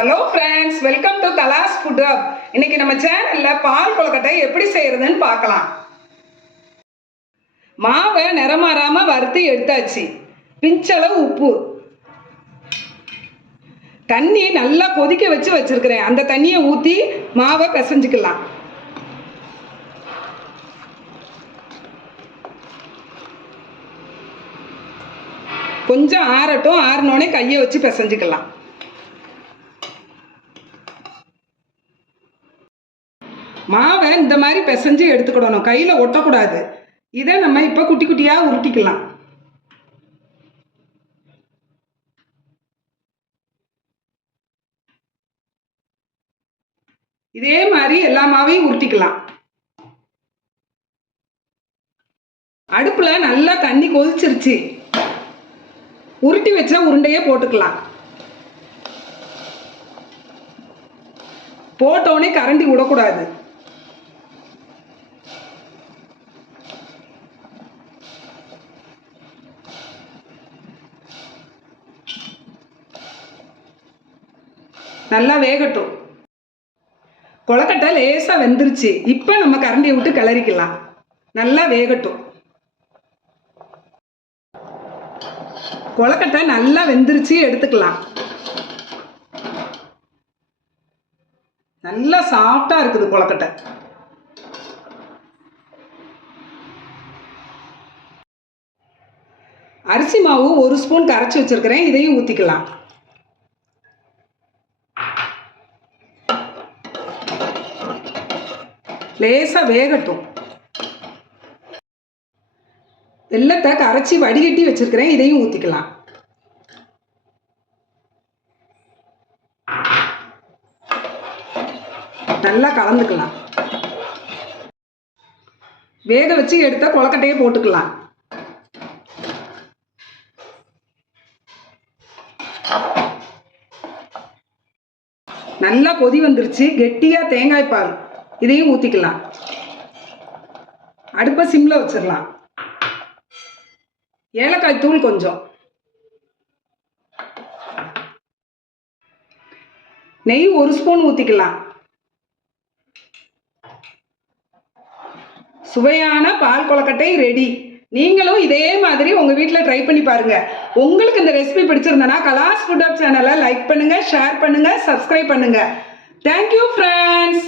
Hello friends welcome to Kala's food hub இன்னைக்கு நம்ம சேனல்ல பால் கொழுக்கட்டை எப்படி செய்யறதுன்னு பார்க்கலாம். மாவை நிறமாறாம வறுத்து எடுத்தாச்சு. பிஞ்சளவு உப்பு. தண்ணி நல்லா கொதிக்க வச்சு வச்சிருக்கிறேன். அந்த தண்ணியை ஊற்றி மாவை பிசைஞ்சுக்கலாம். கொஞ்சம் ஆறட்டும். ஆறினோடனே கையை வச்சு பிசைஞ்சுக்கலாம். மாவை இந்த மாதிரி பிசைஞ்சு எடுத்துக்கிடணும். கையில் ஒட்டக்கூடாது. இதை நம்ம இப்போ குட்டி குட்டியாக உருட்டிக்கலாம். இதே மாதிரி எல்லா மாவையும் உருட்டிக்கலாம். அடுப்பில் நல்லா தண்ணி கொதிச்சிருச்சு. உருட்டி வச்ச உருண்டையே போட்டுக்கலாம். போட்டோடனே கரண்டி விடக்கூடாது. நல்லா வேகட்டும். கொழக்கட்டை லேசாக வெந்துருச்சு. இப்போ நம்ம கரண்டியை விட்டு கிளறிக்கலாம். நல்லா வேகட்டும். கொழக்கட்டை நல்லா வெந்துருச்சு எடுத்துக்கலாம். நல்லா சாஃப்டாக இருக்குது கொழக்கட்டை. அரிசி மாவு ஒரு ஸ்பூன் கரைச்சி வச்சிருக்கிறேன். இதையும் ஊற்றிக்கலாம் லேசாக வேகட்டும். வெள்ளத்தை கரைச்சி வடிகட்டி வச்சிருக்கிறேன் இதையும் ஊற்றிக்கலாம் நல்லா கலந்துக்கலாம். வேக வச்சு எடுத்த கொழக்கட்டையை போட்டுக்கலாம். நல்லா கொதி வந்துருச்சு. கெட்டியாக தேங்காய் பால். இதையும் ஊற்றிக்கலாம் அடுப்பை சிம்மில் வச்சிடலாம். ஏலக்காய் தூள் கொஞ்சம். நெய் ஒரு ஸ்பூன் ஊற்றிக்கலாம் சுவையான பால் கொழக்கட்டை ரெடி நீங்களும் இதே மாதிரி உங்கள் வீட்டில் ட்ரை பண்ணி பாருங்க. உங்களுக்கு இந்த ரெசிபி பிடிச்சிருந்தனா கலாஸ் ஃபுட் ஆப் சேனலை லைக் பண்ணுங்க ஷேர் பண்ணுங்க சப்ஸ்கிரைப் பண்ணுங்க. Thank you friends